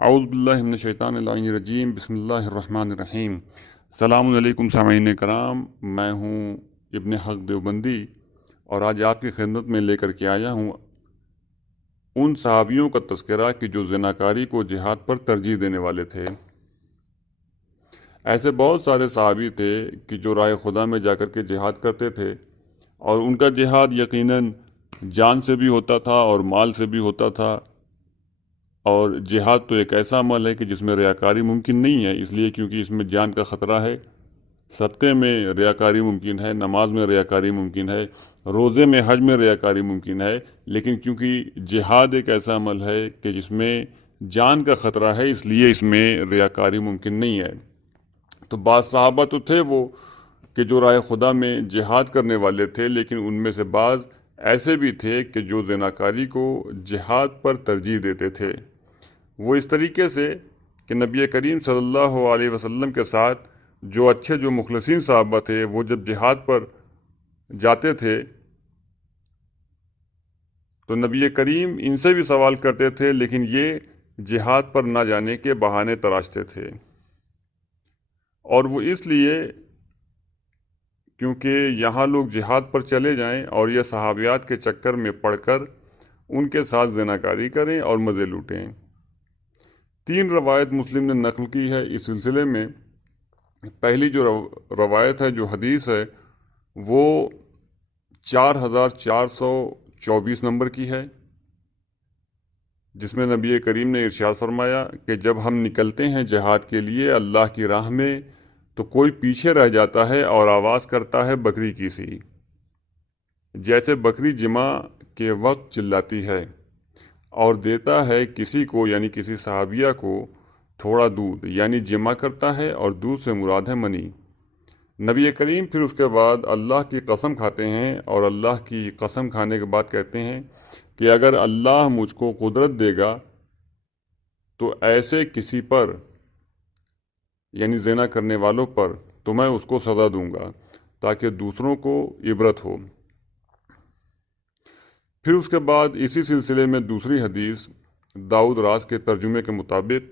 اعوذ باللہ من الشیطان الرجیم، بسم اللہ الرحمن الرحیم۔ السلام علیکم سامعین کرام، میں ہوں ابن حق دیوبندی اور آج آپ کی خدمت میں لے کر کے آیا ہوں ان صحابیوں کا تذکرہ کہ جو زناکاری کو جہاد پر ترجیح دینے والے تھے۔ ایسے بہت سارے صحابی تھے کہ جو راہ خدا میں جا کر کے جہاد کرتے تھے، اور ان کا جہاد یقیناً جان سے بھی ہوتا تھا اور مال سے بھی ہوتا تھا۔ اور جہاد تو ایک ایسا عمل ہے کہ جس میں ریاکاری ممکن نہیں ہے، اس لیے کیونکہ اس میں جان کا خطرہ ہے۔ صدقے میں ریاکاری ممکن ہے، نماز میں ریاکاری ممکن ہے، روزے میں، حج میں ریاکاری ممکن ہے، لیکن کیونکہ جہاد ایک ایسا عمل ہے کہ جس میں جان کا خطرہ ہے، اس لیے اس میں ریاکاری ممکن نہیں ہے۔ تو بعض صحابہ تو تھے وہ کہ جو راہ خدا میں جہاد کرنے والے تھے، لیکن ان میں سے بعض ایسے بھی تھے کہ جو زناکاری کو جہاد پر ترجیح دیتے تھے۔ وہ اس طریقے سے کہ نبی کریم صلی اللہ علیہ وسلم کے ساتھ جو اچھے، جو مخلصین صحابہ تھے، وہ جب جہاد پر جاتے تھے تو نبی کریم ان سے بھی سوال کرتے تھے، لیکن یہ جہاد پر نہ جانے کے بہانے تراشتے تھے۔ اور وہ اس لیے کیونکہ یہاں لوگ جہاد پر چلے جائیں اور یہ صحابیات کے چکر میں پڑ کر ان کے ساتھ زناکاری کریں اور مزے لوٹیں۔ 3 روایت مسلم نے نقل کی ہے اس سلسلے میں۔ پہلی جو روایت ہے، جو حدیث ہے، وہ 4424 نمبر کی ہے، جس میں نبی کریم نے ارشاد فرمایا کہ جب ہم نکلتے ہیں جہاد کے لیے اللہ کی راہ میں تو کوئی پیچھے رہ جاتا ہے اور آواز کرتا ہے بکری کی سی، جیسے بکری جمع کے وقت چلاتی ہے، اور دیتا ہے کسی کو، یعنی کسی صحابیہ کو، تھوڑا دودھ، یعنی جمع کرتا ہے، اور دودھ سے مراد ہے منی۔ نبی کریم پھر اس کے بعد اللہ کی قسم کھاتے ہیں، اور اللہ کی قسم کھانے کے بعد کہتے ہیں کہ اگر اللہ مجھ کو قدرت دے گا تو ایسے کسی پر، یعنی زنا کرنے والوں پر، تو میں اس کو سزا دوں گا تاکہ دوسروں کو عبرت ہو۔ پھر اس کے بعد اسی سلسلے میں دوسری حدیث داؤد راز کے ترجمے کے مطابق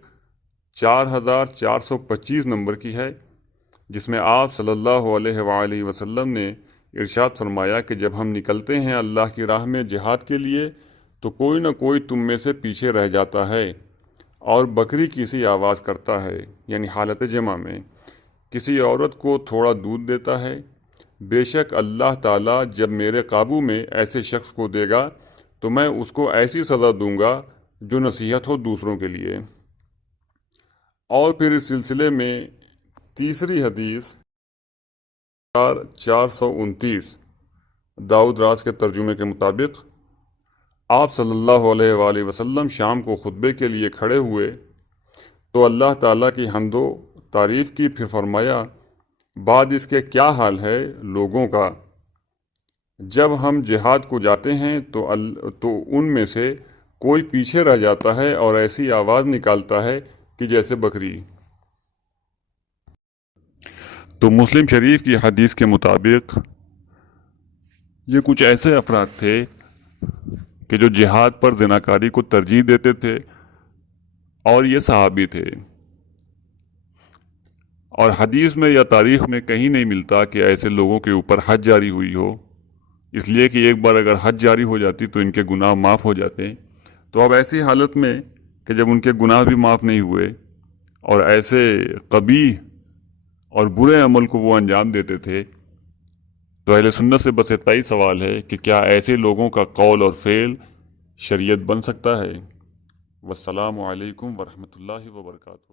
4425 نمبر کی ہے، جس میں آپ صلی اللہ علیہ وآلہ وسلم نے ارشاد فرمایا کہ جب ہم نکلتے ہیں اللہ کی راہ میں جہاد کے لیے تو کوئی نہ کوئی تم میں سے پیچھے رہ جاتا ہے اور بکری کی سی آواز کرتا ہے، یعنی حالت جمع میں، کسی عورت کو تھوڑا دودھ دیتا ہے۔ بے شک اللہ تعالیٰ جب میرے قابو میں ایسے شخص کو دے گا تو میں اس کو ایسی سزا دوں گا جو نصیحت ہو دوسروں کے لیے۔ اور پھر اس سلسلے میں تیسری حدیث 429 داؤد راز کے ترجمے کے مطابق آپ صلی اللہ علیہ وآلہ وسلم شام کو خطبے کے لیے کھڑے ہوئے تو اللہ تعالیٰ کی حمد و تعریف کی، پھر فرمایا بعد اس کے کیا حال ہے لوگوں کا، جب ہم جہاد کو جاتے ہیں تو ان میں سے کوئی پیچھے رہ جاتا ہے اور ایسی آواز نکالتا ہے کہ جیسے بکری۔ تو مسلم شریف کی حدیث کے مطابق یہ کچھ ایسے افراد تھے کہ جو جہاد پر زناکاری کو ترجیح دیتے تھے، اور یہ صحابی تھے۔ اور حدیث میں یا تاریخ میں کہیں نہیں ملتا کہ ایسے لوگوں کے اوپر حد جاری ہوئی ہو، اس لیے کہ ایک بار اگر حد جاری ہو جاتی تو ان کے گناہ معاف ہو جاتے۔ تو اب ایسی حالت میں کہ جب ان کے گناہ بھی معاف نہیں ہوئے اور ایسے قبیح اور برے عمل کو وہ انجام دیتے تھے، تو اہل سنت سے بس اتنا ہی سوال ہے کہ کیا ایسے لوگوں کا قول اور فعل شریعت بن سکتا ہے؟ والسلام علیکم ورحمۃ اللہ وبرکاتہ۔